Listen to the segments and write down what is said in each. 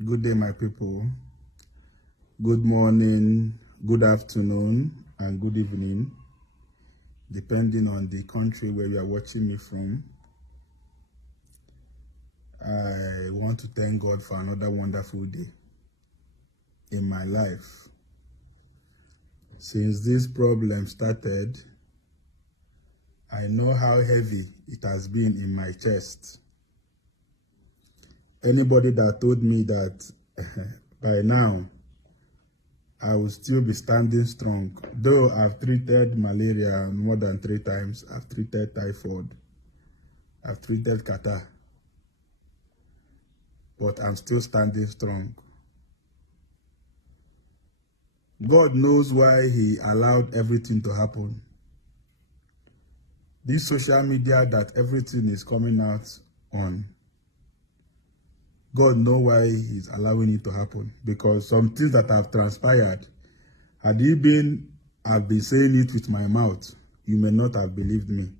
Good day, my people. Good morning, good afternoon, and good evening, depending on the country where you are watching me from. I want to thank God for another wonderful day in my life. Since this problem started, I know how heavy it has been in my chest. Anybody that told me that by now I will still be standing strong, though I've treated malaria more than 3 times, I've treated typhoid, I've treated catarrh, but I'm still standing strong. God knows why He allowed everything to happen. This social media that everything is coming out on, God knows why He's allowing it to happen. Because some things that have transpired, I've been saying it with my mouth, you may not have believed me.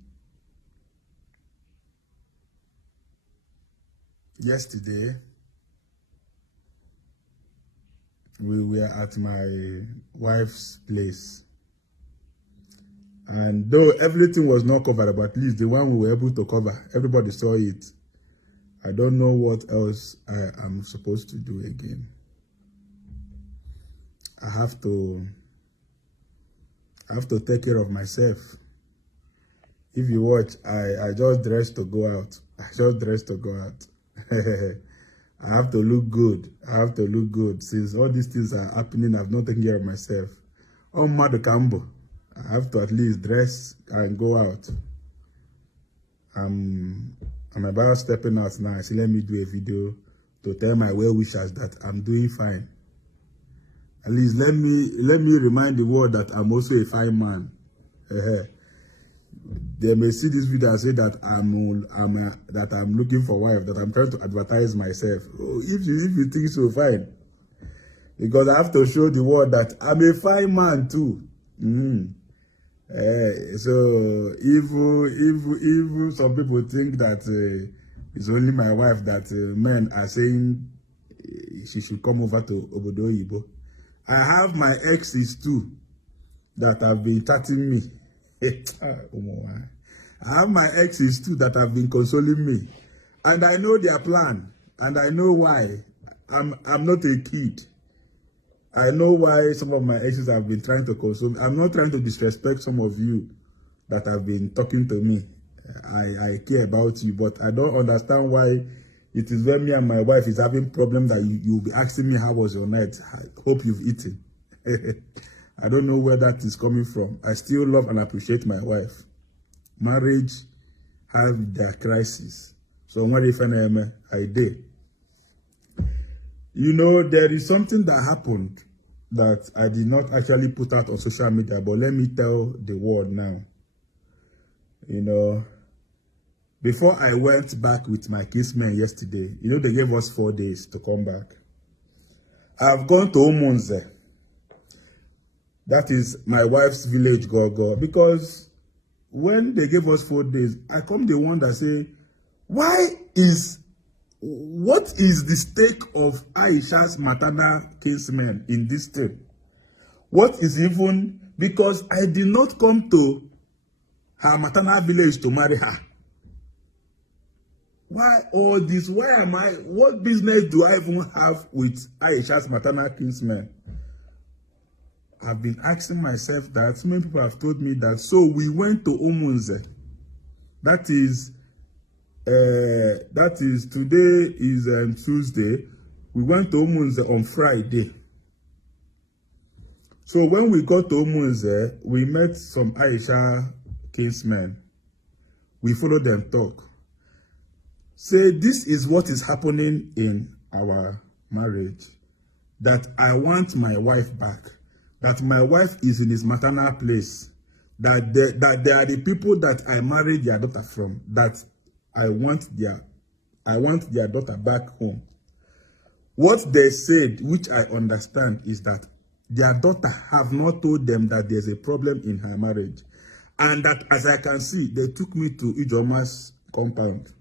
Yesterday, we were at my wife's place. And though everything was not covered, but at least the one we were able to cover, everybody saw it. I don't know what else I am supposed to do again. I have to take care of myself. If you watch, I just dressed to go out. I just dressed to go out. I have to look good. I have to look good. Since all these things are happening, I've not taken care of myself. Oh, Mother Cambo, I have to at least dress and go out. I'm about stepping out now. So let me do a video to tell my well-wishers that I'm doing fine. At least let me remind the world that I'm also a fine man. They may see this video and say that I'm looking for wife, that I'm trying to advertise myself. Oh, if you think so, fine. Because I have to show the world that I'm a fine man too. So if some people think that it's only my wife that men are saying she should come over to Obodo Oyibo, I have my exes too that have been chatting me. I have my exes too that have been consoling me, and I know their plan, and I know why. I'm not a kid. I know why some of my exes have been trying to console me. I'm not trying to disrespect some of you that have been talking to me. I care about you, but I don't understand why it is when me and my wife is having problems that you'll be asking me how was your night. I hope you've eaten. I don't know where that is coming from. I still love and appreciate my wife. Marriage have their crisis. So what if I did? You know, there is something that happened that I did not actually put out on social media, but let me tell the world now. You know, before I went back with my kinsmen yesterday, you know, they gave us 4 days to come back. I've gone to Omunze. That is my wife's village, Gogo, because when they gave us 4 days, I come the one that say, what is the stake of Aisha's maternal kinsmen in this thing? What is even, because I did not come to her maternal village to marry her. Why all this? What business do I even have with Aisha's maternal kinsmen? I've been asking myself that. So many people have told me that. So we went to Omunze. That is today is Tuesday. We went to Omunze on Friday. So when we got to Omunze, we met some Aisha kinsmen. We followed them talk. Say, this is what is happening in our marriage. That I want my wife back. That my wife is in his maternal place. That there are the people that I married their daughter from. That I want their daughter back home. What they said, which I understand, is that their daughter have not told them that there's a problem in her marriage. And that, as I can see, they took me to Ijoma's compound.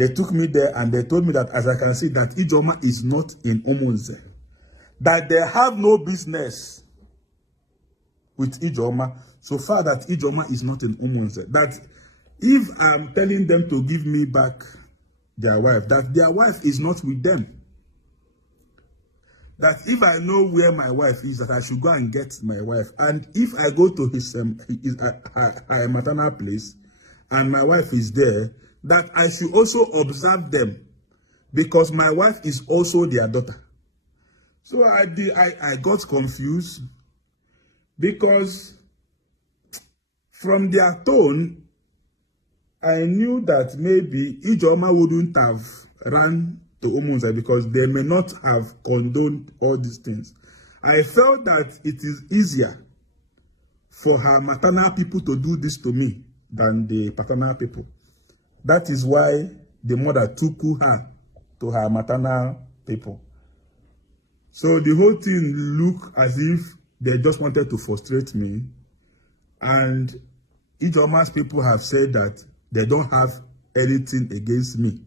They took me there and they told me that, as I can see, that Ijoma is not in Umunze. That they have no business with Ijoma, so far that Ijoma is not in Umunze. That if I'm telling them to give me back their wife, that their wife is not with them. That if I know where my wife is, that I should go and get my wife. And if I go to her maternal place and my wife is there, that I should also observe them because my wife is also their daughter. So I got confused because from their tone, I knew that maybe Ijoma wouldn't have run to Umunze because they may not have condoned all these things. I felt that it is easier for her maternal people to do this to me than the paternal people. That is why the mother took her to her maternal people. So the whole thing looked as if they just wanted to frustrate me. And Ijoma's people have said that they don't have anything against me.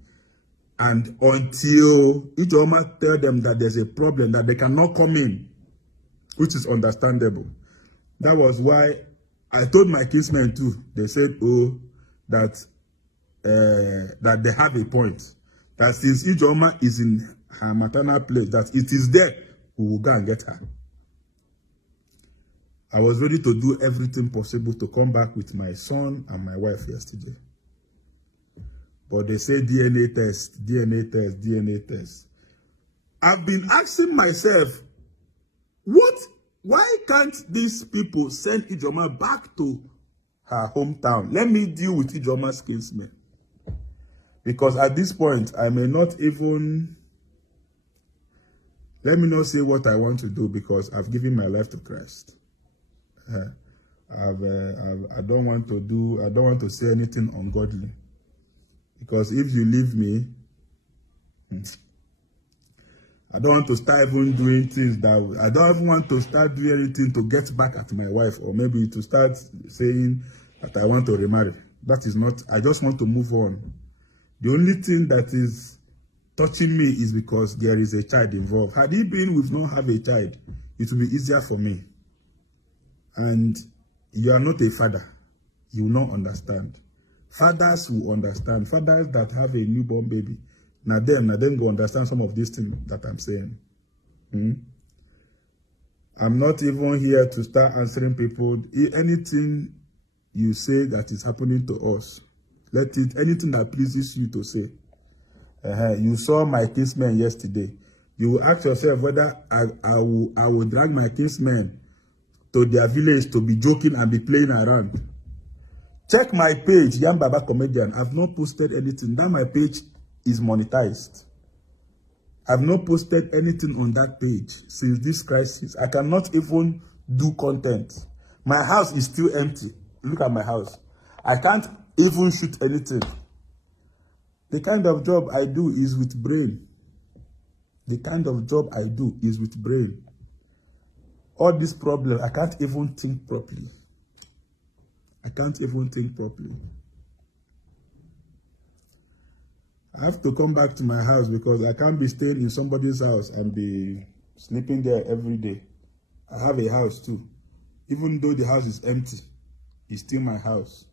And until Ijoma tell them that there's a problem, that they cannot come in, which is understandable. That was why I told my kinsmen too. They said, oh, that they have a point. That since Ijoma is in her maternal place, that it is there, we will go and get her. I was ready to do everything possible to come back with my son and my wife yesterday. But they say DNA test, DNA test, DNA test. I've been asking myself, why can't these people send Ijoma back to her hometown? Let me deal with Ijoma's kinsmen. Because at this point, I may not even, let me not say what I want to do because I've given my life to Christ. I don't want to say anything ungodly. Because if you leave me, I don't want to start even doing things that, I don't even want to start doing anything to get back at my wife, or maybe to start saying that I want to remarry. That is not, I just want to move on. The only thing that is touching me is because there is a child involved. Had it been with not have a child, it would be easier for me. And you are not a father. You will not understand. Fathers will understand. Fathers that have a newborn baby, now them go understand some of these things that I'm saying. I'm not even here to start answering people. Anything you say that is happening to us, let it, anything that pleases you to say. You saw my kinsmen yesterday. You will ask yourself whether I will drag my kinsmen to their village to be joking and be playing around. Check my page, Yam Baba Comedian. I've not posted anything. Now my page is monetized. I've not posted anything on that page since this crisis. I cannot even do content. My house is still empty. Look at my house. I can't even shoot anything. The kind of job I do is with brain. The kind of job I do is with brain. All this problem, I can't even think properly. I can't even think properly. I have to come back to my house because I can't be staying in somebody's house and be sleeping there every day. I have a house too. Even though the house is empty, it's still my house.